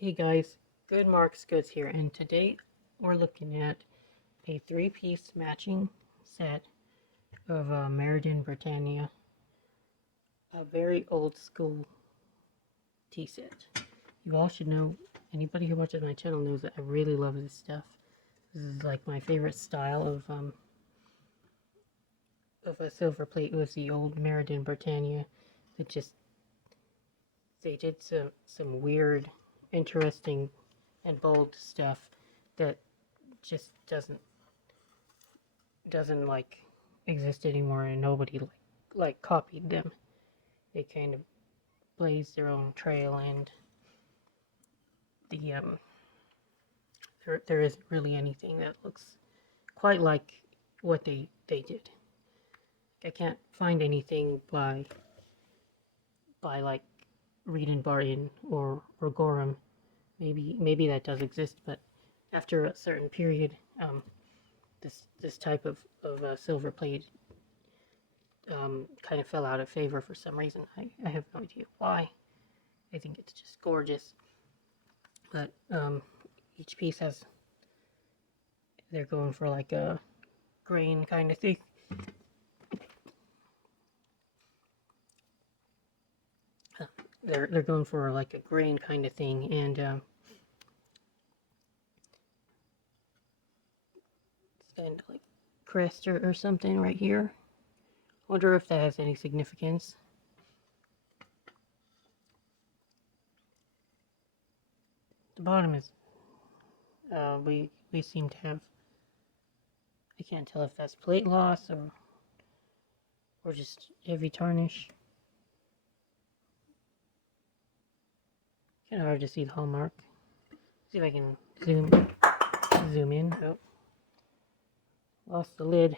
Hey guys, Good Marks Goods here, and today we're looking at a three-piece matching set of Meriden Britannia, a very old school tea set. You all should know, anybody who watches my channel knows that I really love this stuff. This is like my favorite style of a silver plate was the old Meriden Britannia. That just they did some weird, interesting, and bold stuff that just doesn't like exist anymore, and nobody like copied them. They kind of blazed their own trail, and the there isn't really anything that looks quite like what they did. I can't find anything by like Reed and Barton or Gorham. Maybe that does exist, but after a certain period, this type of silver plate kind of fell out of favor for some reason. I have no idea why. I think it's just gorgeous. But each piece has, they're going for like a grain kind of thing. They're going for like a grain kind of thing, and it's kind of like crest or something right here. Wonder if that has any significance. The bottom is we seem to have, I can't tell if that's plate loss or just heavy tarnish. Kind of hard to see the hallmark. See if I can zoom in. Oh, lost the lid.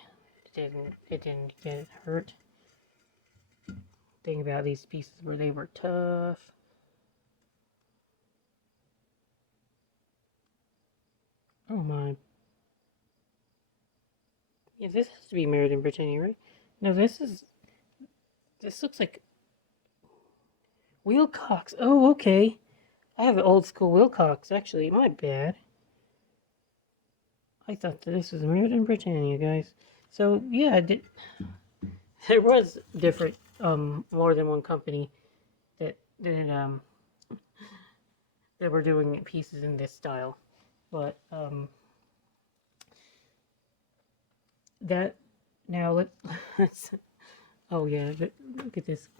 It didn't get hurt. Thing about these pieces where they were tough. Oh my. Yeah, this has to be Meriden Britannia, right? No, this looks like Wilcox. Oh, okay. I have an old school Wilcox, actually. My bad. I thought that this was Meriden Britannia, guys. So, yeah, there was different, more than one company that that were doing pieces in this style. But, that, now let's, oh yeah, look at this.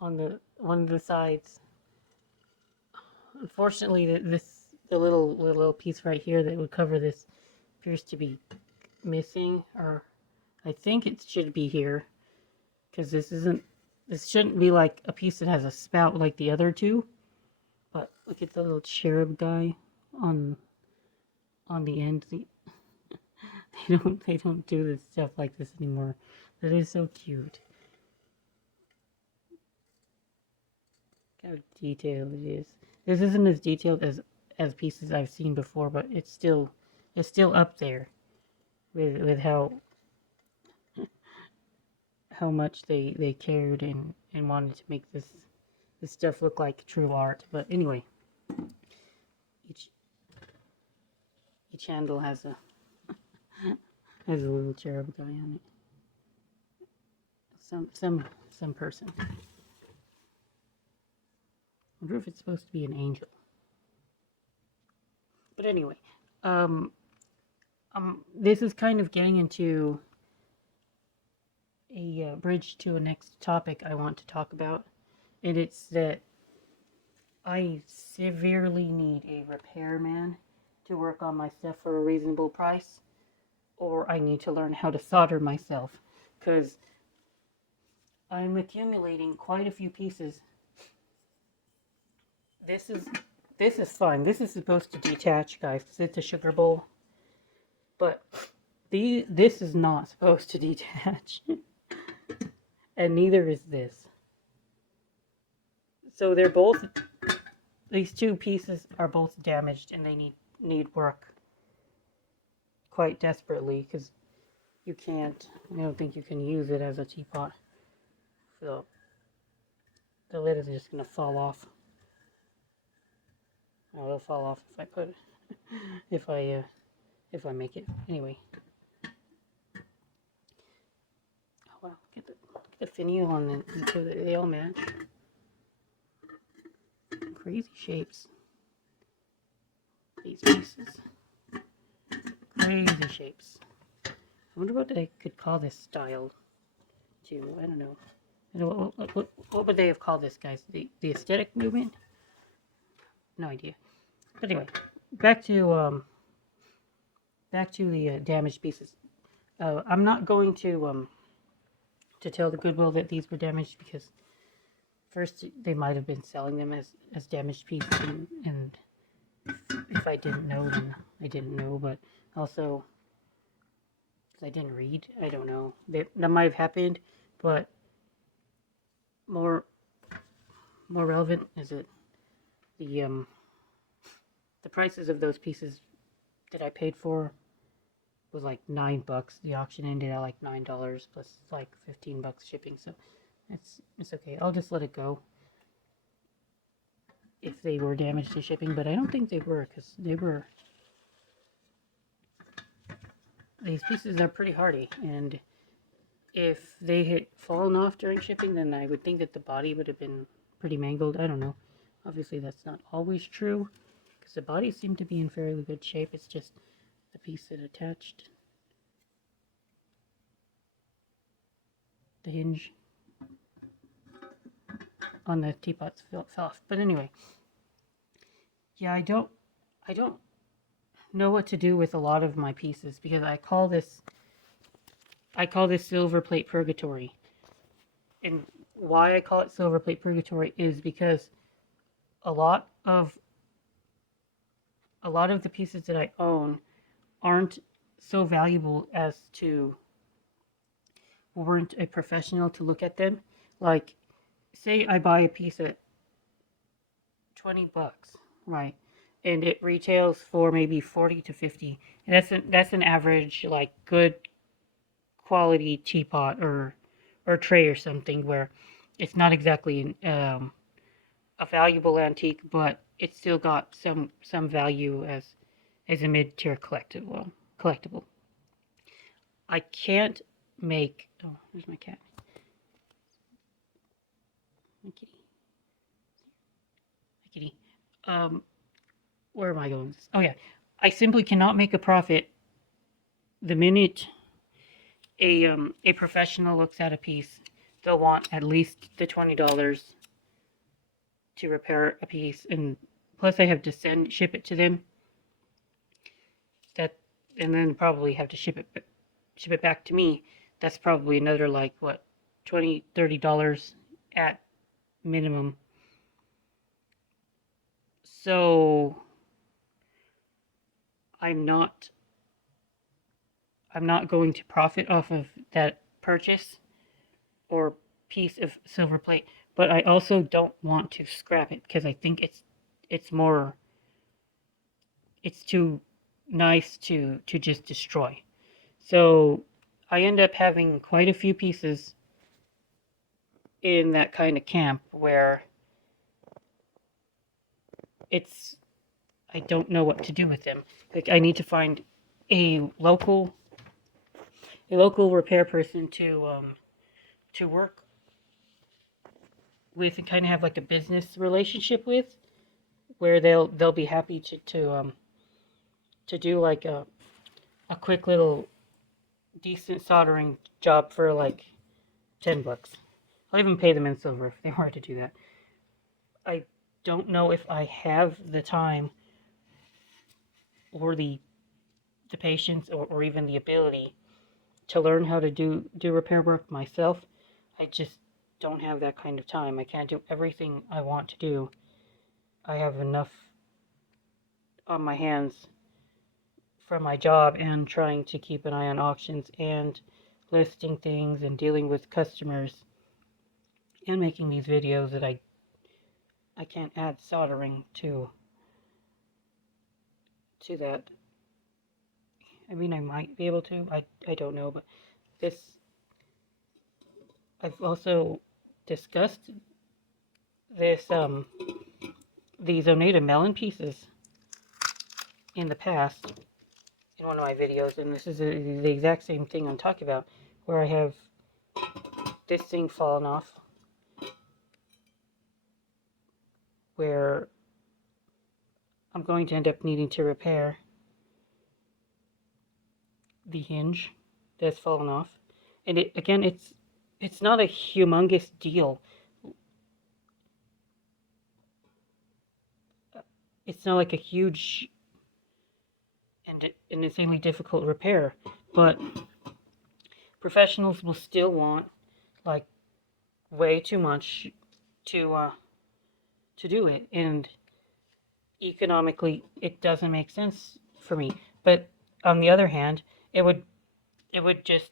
On one of the sides. Unfortunately, the little piece right here that would cover this appears to be missing, or I think it should be here, because this shouldn't be like a piece that has a spout like the other two. But look at the little cherub guy on the end. They don't do this stuff like this anymore. That is so cute. How detailed it is. This isn't as detailed as pieces I've seen before, but it's still up there with how much they cared and wanted to make this stuff look like true art. But anyway, each handle has a little cherub guy on it. Some person. I wonder if it's supposed to be an angel. But anyway, this is kind of getting into a bridge to a next topic I want to talk about, and it's that I severely need a repairman to work on my stuff for a reasonable price, or I need to learn how to solder myself, because I'm accumulating quite a few pieces. This is fine. This is supposed to detach, guys, because it's a sugar bowl. But this is not supposed to detach. And neither is this. So they're both, these two pieces are both damaged, and they need work quite desperately, because I don't think you can use it as a teapot. So the lid is just going to fall off. Oh, it'll fall off if I put it, if I make it. Anyway. Oh wow, get the finial on the they all match. Crazy shapes. These pieces. Crazy shapes. I wonder what I could call this style too. I don't know. What would they have called this, guys? The aesthetic movement? No idea. But anyway, back to the damaged pieces. I'm not going to tell the Goodwill that these were damaged, because first they might have been selling them as damaged pieces, and if I didn't know, then I didn't know. But also, because I didn't read, I don't know. That might have happened, but more relevant is it the prices of those pieces that I paid for was like $9. The auction ended at like $9 plus like $15 shipping, so it's okay. I'll just let it go if they were damaged to shipping, but I don't think they were, because these pieces are pretty hardy, and if they had fallen off during shipping, then I would think that the body would have been pretty mangled. I don't know. Obviously, that's not always true, because the bodies seem to be in fairly good shape. It's just the piece that attached the hinge on the teapots fell off. But anyway, yeah, I don't know what to do with a lot of my pieces, because I call this Silverplate Purgatory. And why I call it Silverplate Purgatory is because a lot of the pieces that I own aren't so valuable as to warrant a professional to look at them. Like, say I buy a piece at $20, right? And it retails for maybe 40 to 50. And that's an average, like, good quality teapot or tray or something, where it's not exactly a valuable antique, but it's still got some value as a mid-tier collectible. I can't make... Oh, there's my cat. My kitty. My kitty. Where am I going? Oh yeah. I simply cannot make a profit the minute a professional looks at a piece. They'll want at least the $20 to repair a piece, and plus I have to ship it to them. And then probably have to ship it back to me. That's probably another, like, what, $20-$30 at minimum. So I'm not going to profit off of that purchase or piece of silver plate, but I also don't want to scrap it, because I think it's too nice to just destroy. So I end up having quite a few pieces in that kind of camp where I don't know what to do with them. Like, I need to find a local repair person to work with and kind of have like a business relationship with, where they'll be happy to do like a quick little decent soldering job for like $10. I'll even pay them in silver if they wanted to do that. I don't know if I have the time or the patience or even the ability to learn how to do repair work myself. I just don't have that kind of time. I can't do everything I want to do. I have enough on my hands from my job and trying to keep an eye on auctions and listing things and dealing with customers and making these videos that I can't add soldering to that. I mean, I might be able to. I don't know, but I've also discussed this these Oneida melon pieces in the past in one of my videos, and this is the exact same thing I'm talking about, where I have this thing fallen off, where I'm going to end up needing to repair the hinge that's fallen off. And it's not a humongous deal. It's not like a huge and an insanely difficult repair, but professionals will still want like way too much to do it, and economically it doesn't make sense for me. But on the other hand, it would just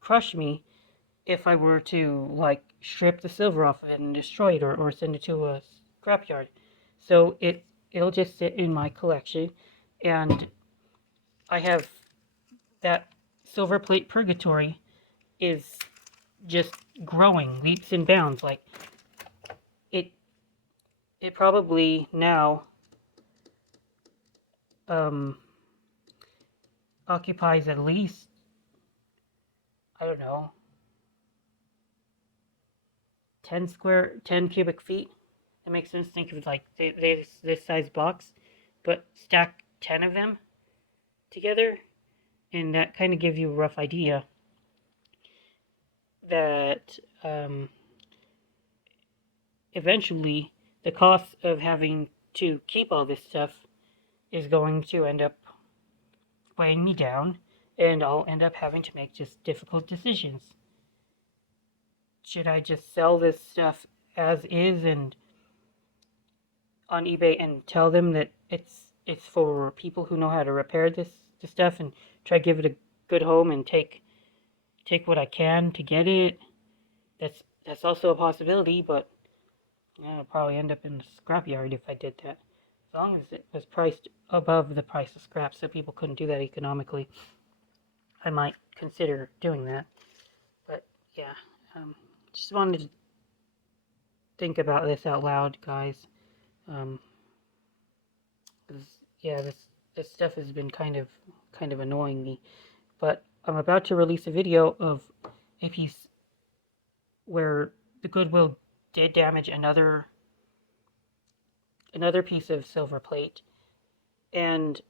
crush me if I were to like strip the silver off of it and destroy it, or send it to a scrapyard. So it'll just sit in my collection, and I have that Silverplate purgatory is just growing leaps and bounds. Like it probably now occupies at least, I don't know, 10 cubic feet. That makes sense. Think of like this size box, but stack 10 of them together, and that kind of gives you a rough idea that eventually the cost of having to keep all this stuff is going to end up weighing me down, and I'll end up having to make just difficult decisions. Should I just sell this stuff as is and on eBay and tell them that it's for people who know how to repair this stuff, and try to give it a good home and take what I can to get it? That's also a possibility, but yeah, I'll probably end up in the scrapyard if I did that. As long as it was priced above the price of scrap, so people couldn't do that economically, I might consider doing that. But yeah, just wanted to think about this out loud, guys. Yeah, this stuff has been kind of annoying me. But I'm about to release a video of a piece where the Goodwill did damage another piece of silver plate, and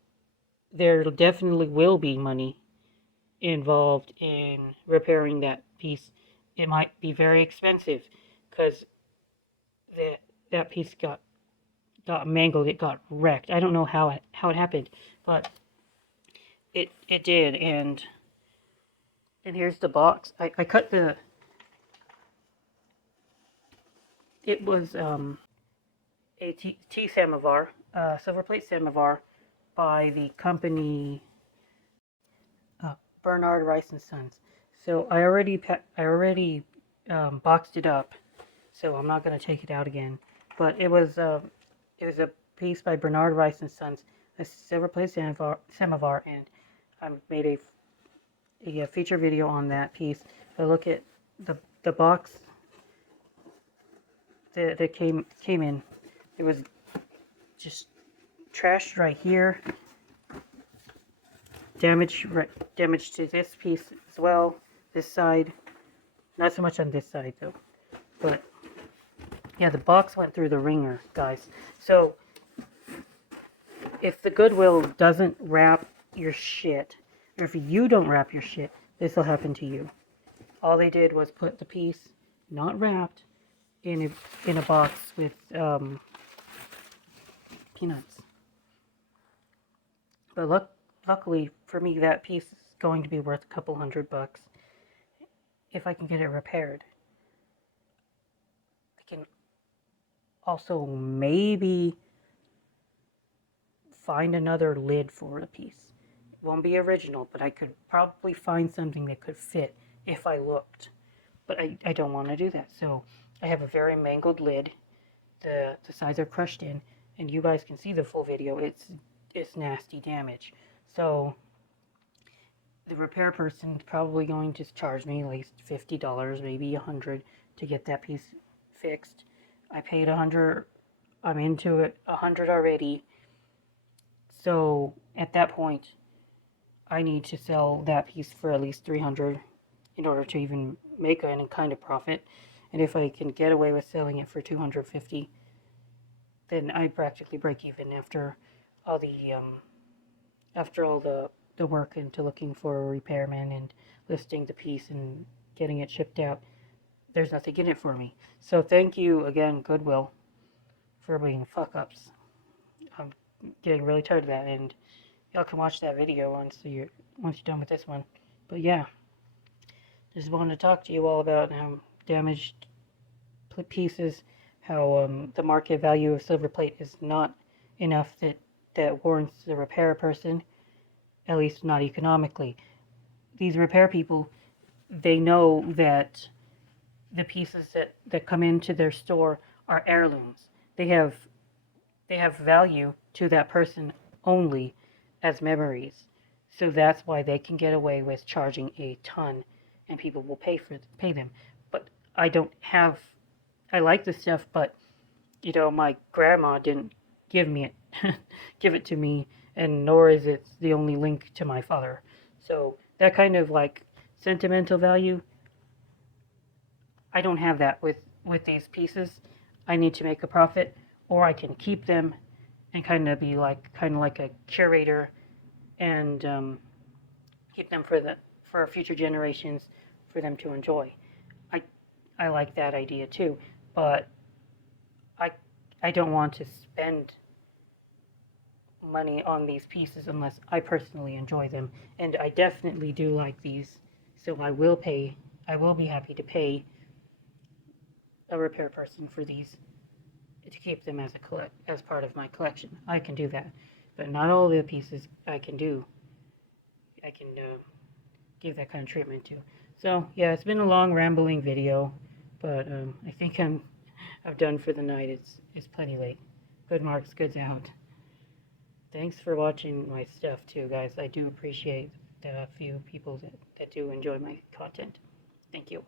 there definitely will be money involved in repairing that piece. It might be very expensive because that piece got mangled. It got wrecked. I don't know how it happened, but it did. And here's the box. I cut the. It was a tea samovar, Silverplate samovar, by the company Bernard Rice and Sons. So I already boxed it up, so I'm not going to take it out again. But it was a piece by Bernard Rice and Sons, a Silverplate samovar, and I made a feature video on that piece. But look at the box that came in. It was just trashed right here. Damage to this piece as well. This side, not so much on this side though. But yeah, the box went through the ringer, guys. So if the Goodwill doesn't wrap your shit, or if you don't wrap your shit, this will happen to you. All they did was put the piece, not wrapped, in a box with peanuts. But luckily for me, that piece is going to be worth a couple $100 if I can get it repaired. I can also maybe find another lid for the piece. It won't be original, but I could probably find something that could fit if I looked. But I don't want to do that, so I have a very mangled lid. The sides are crushed in, and you guys can see the full video. It's nasty damage. So the repair person is probably going to charge me at least $50, maybe $100, to get that piece fixed. I paid $100 I'm into it 100 already. So at that point, I need to sell that piece for at least 300 in order to even make any kind of profit. And if I can get away with selling it for 250, then I practically break even all the after all the work into looking for a repairman and listing the piece and getting it shipped out. There's nothing in it for me. So thank you again, Goodwill, for being fuck ups. I'm getting really tired of that, and y'all can watch that video once you're done with this one. But yeah, just wanted to talk to you all about how damaged pieces, how the market value of Silverplate is not enough that warrants the repair person, at least not economically. These repair people, they know that the pieces that come into their store are heirlooms. They have value to that person only as memories. So that's why they can get away with charging a ton, and people will pay them. But I don't have. I like this stuff, but my grandma didn't give me it, give it to me, and nor is it the only link to my father. So that kind of like sentimental value, I don't have that with these pieces. I need to make a profit, or I can keep them and kind of like a curator and keep them for future generations for them to enjoy. I I like that idea too, but I I don't want to spend money on these pieces unless I personally enjoy them, and I definitely do like these, so I will pay. I will be happy to pay a repair person for these to keep them as part of my collection. I can do that, but not all the pieces I can do. I can give that kind of treatment to. So yeah, it's been a long rambling video, but I think I'm done for the night. It's plenty late. Good marks, goods out. Thanks for watching my stuff too, guys. I do appreciate the few people that do enjoy my content. Thank you.